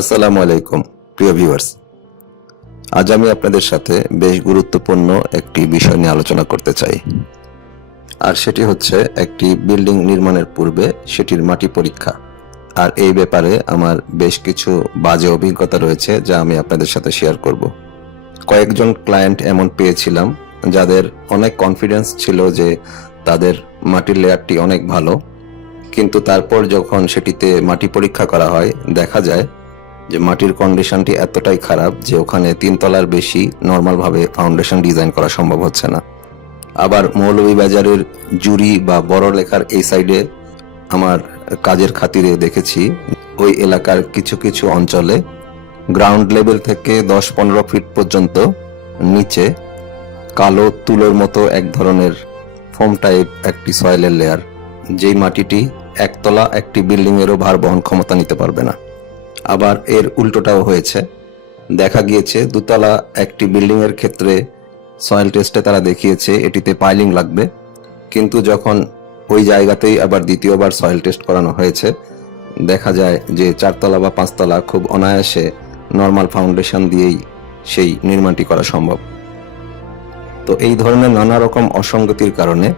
আসসালামু আলাইকুম, প্রিয় ভিউয়ার্স। আজ আমি আপনাদের সাথে বেশ গুরুত্বপূর্ণ একটি বিষয় নিয়ে আলোচনা করতে চাই। আর সেটি হচ্ছে একটি বিল্ডিং নির্মাণের পূর্বে সেটির মাটি পরীক্ষা। আর এই ব্যাপারে আমার বেশ কিছু বাজে অভিজ্ঞতা রয়েছে যা আমি আপনাদের সাথে শেয়ার করব। কয়েকজন ক্লায়েন্ট এমন পেয়েছিলাম যাদের অনেক কনফিডেন্স ছিল যে তাদের মাটির লেয়ারটি অনেক ভালো। কিন্তু তারপর যখন সেটিতে মাটি পরীক্ষা করা হয়, দেখা যায় যে মাটির কন্ডিশনটি এতটাই খারাপ যে ওখানে তিন তলার বেশি নর্মালভাবে ফাউন্ডেশন ডিজাইন করা সম্ভব হচ্ছে না। আবার মৌলভীবাজারের জুরি বা বড় লেখার এই সাইডে আমার কাজের খাতিরে দেখেছি, ওই এলাকার কিছু কিছু অঞ্চলে গ্রাউন্ড লেভেল থেকে দশ পনেরো ফিট পর্যন্ত নিচে কালো তুলোর মতো এক ধরনের ফোম টাইপ একটি সয়েলের লেয়ার যেই মাটিটি একতলা একটি বিল্ডিংয়েরও ভার বহন ক্ষমতা নিতে পারবে না। আবার এর উল্টোটাও হয়েছে। দেখা গিয়েছে, দুতলা একটি বিল্ডিং এর ক্ষেত্রে সয়েল টেস্টে তারা দেখিয়েছে, এটিতে পাইলিং লাগবে। কিন্তু যখন ওই জায়গাতেই আবার দ্বিতীয়বার সয়েল টেস্ট করানো হয়েছে, দেখা যায় যে চারতলা বা পাঁচতলা খুব অনায়াসে নর্মাল ফাউন্ডেশন দিয়েই সেই নির্মাণটি করা সম্ভব। তো এই ধরনের নানা রকম অসঙ্গতির কারণে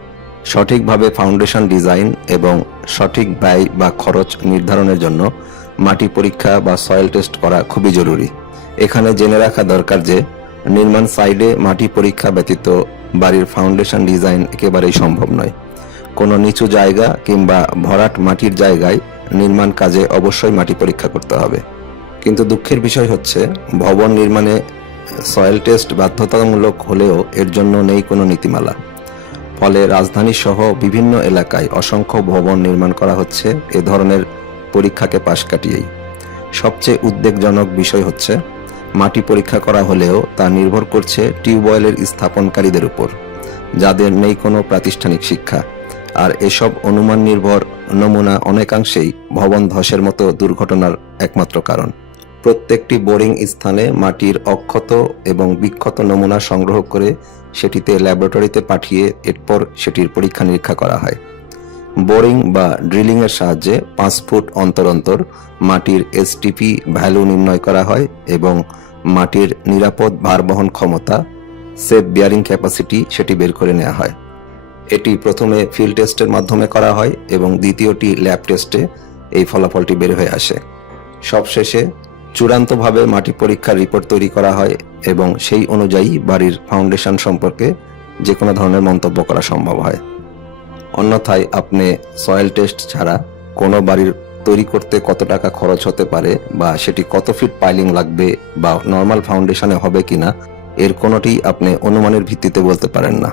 সঠিকভাবে ফাউন্ডেশন ডিজাইন এবং সঠিক ব্যয় বা খরচ নির্ধারণের জন্য মাটি পরীক্ষা বা সয়েল টেস্ট করা খুবই জরুরি। এখানে জেনে রাখা দরকার যে, নির্মাণ সাইডে মাটি পরীক্ষা ব্যতীত বাড়ির ফাউন্ডেশন ডিজাইন একেবারেই সম্ভব নয়। কোনো নিচু জায়গা কিংবা ভরাট মাটির জায়গায় নির্মাণ কাজে অবশ্যই মাটি পরীক্ষা করতে হবে। কিন্তু দুঃখের বিষয় হচ্ছে, ভবন নির্মাণে সয়েল টেস্ট বাধ্যতামূলক হলেও এর জন্য নেই কোনো নীতিমালা। ফলে রাজধানী সহ বিভিন্ন এলাকায় অসংখ্য ভবন নির্মাণ করা হচ্ছে, এ ধরনের পরীক্ষাকে পাশ কাটিয়েই। সবচেয়ে উদ্বেগজনক বিষয় হচ্ছে, মাটি পরীক্ষা করা হলেও তা নির্ভর করছে টিউবওয়েলের স্থাপনকারীদের উপর, যাদের নেই কোনো প্রাতিষ্ঠানিক শিক্ষা। আর এসব অনুমান নির্ভর নমুনা অনেকাংশেই ভবন ধসের মতো দুর্ঘটনার একমাত্র কারণ। প্রত্যেকটি বোরিং স্থানে মাটির অক্ষত এবং বিক্ষত নমুনা সংগ্রহ করে সেটিতে ল্যাবরেটরিতে পাঠিয়ে এরপর সেটির পরীক্ষা নিরীক্ষা করা হয়। বোরিং বা ড্রিলিং এর সাহায্যে পাঁচ ফুট অন্তর অন্তর মাটির এসটিপি ভ্যালু নির্ণয় করা হয় এবং মাটির নিরাপদ ভারবহন ক্ষমতা, সেফ বিয়ারিং ক্যাপাসিটি সেটি বের করে নেওয়া হয়। এটি প্রথমে ফিল্ড টেস্টের মাধ্যমে করা হয় এবং দ্বিতীয়টি ল্যাব টেস্টে এই ফলাফলটি বের হয়ে আসে। সবশেষে চূড়ান্তভাবে মাটি পরীক্ষার রিপোর্ট তৈরি করা হয় এবং সেই অনুযায়ী বাড়ির ফাউন্ডেশন সম্পর্কে যে কোনো ধরনের মন্তব্য করা সম্ভব হয়। অন্যথায় আপনি সয়েল টেস্ট ছাড়া কোনো বাড়ির তৈরি করতে কত টাকা খরচ হতে পারে বা সেটি কত ফিট পাইলিং লাগবে বা নর্মাল ফাউন্ডেশনে হবে কিনা এর কোনোটি আপনি অনুমানের ভিত্তিতে বলতে পারেন না।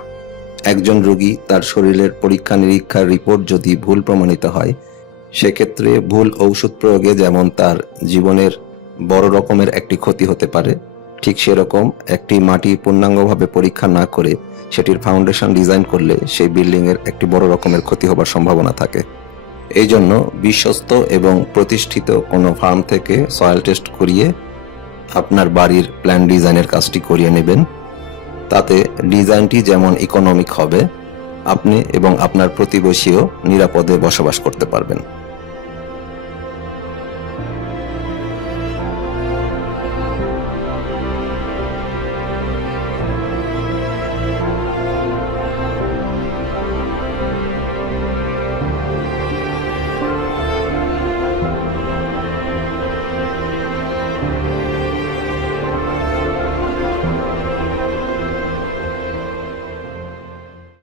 একজন রোগী তার শরীরের পরীক্ষা নিরীক্ষার রিপোর্ট যদি ভুল প্রমাণিত হয়, সেক্ষেত্রে ভুল ঔষধ প্রয়োগে যেমন তার জীবনের বড় রকমের একটি ক্ষতি হতে পারে ঠিক সেরকম একটি মাটি পূর্ণাঙ্গভাবে পরীক্ষা না করে সেটির ফাউন্ডেশন ডিজাইন করলে সেই বিল্ডিং এর একটি বড় রকমের ক্ষতি হবার সম্ভাবনা থাকে। এই জন্য বিশ্বস্ত এবং প্রতিষ্ঠিত কোনো ফার্ম থেকে সয়েল টেস্ট করিয়ে আপনার বাড়ির প্ল্যান ডিজাইনের কাজটি করিয়ে নেবেন। তাতে ডিজাইনটি যেমন ইকোনমিক হবে, আপনি এবং আপনার প্রতিবেশীও নিরাপদে বসবাস করতে পারবেন।